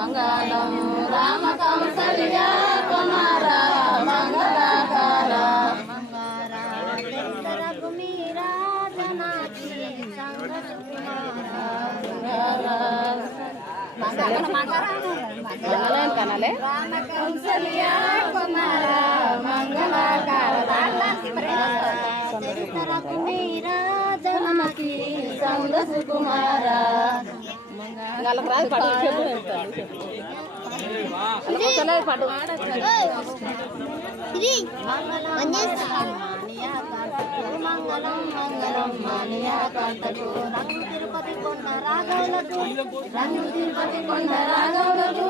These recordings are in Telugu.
మంగళం రామ కౌసల్య కుమార మంగళాకార కనాలే రామ కౌసల్య కుమార మంగళాకార జనకి సంగ సుకుమార పాటు మంగళం మంగళం మానియాకంటకు రంగు తిరుపతి కొండ రాఘవులకు రంగు తిరుపతి కొండ రాఘవులకు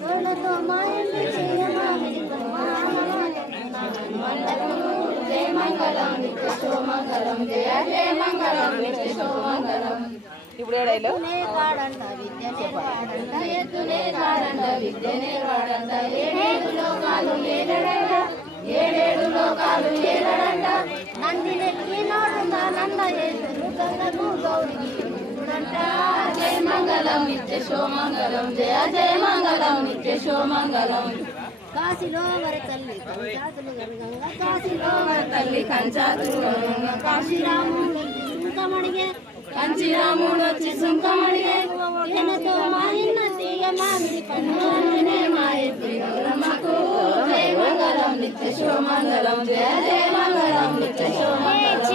తోడతో మాయండి జయ మంగళం నిత్య శోమంగళం జయ జయ మంగళం నిత్య శోమంగళం. ఇప్పుడు ఏడైలో వాడంట విద్యనే వాడంట ఎత్తునే వాడంట విద్యనే వాడంట ఏడేడు లోకాలు ఏడడంట ఏడేడు లోకాలు ఏడడంట నంది నెక్కి నోడుంద నంద ఏసులు గంగకు గౌరికి చూడంట. జయ మంగళం నిత్య శోమంగళం జయ జయ మంగళం నిత్య శోమంగళం. కాశీలో వరి తల్లి కంచాతులు గంగ కాశీలో వరి తల్లి కంచాతులు గంగ కాశీరాముడు సుంకమడిగే కంచిరాముడు వచ్చి సుంకమడిగే ఈయనతో మా ఇన్న తీయ మామిడి పన్నునే మా ఎత్తి గౌరమ్మకు. జయ మంగళం నిత్య శోమంగళం జయ జయ మంగళం నిత్య శోమంగళం.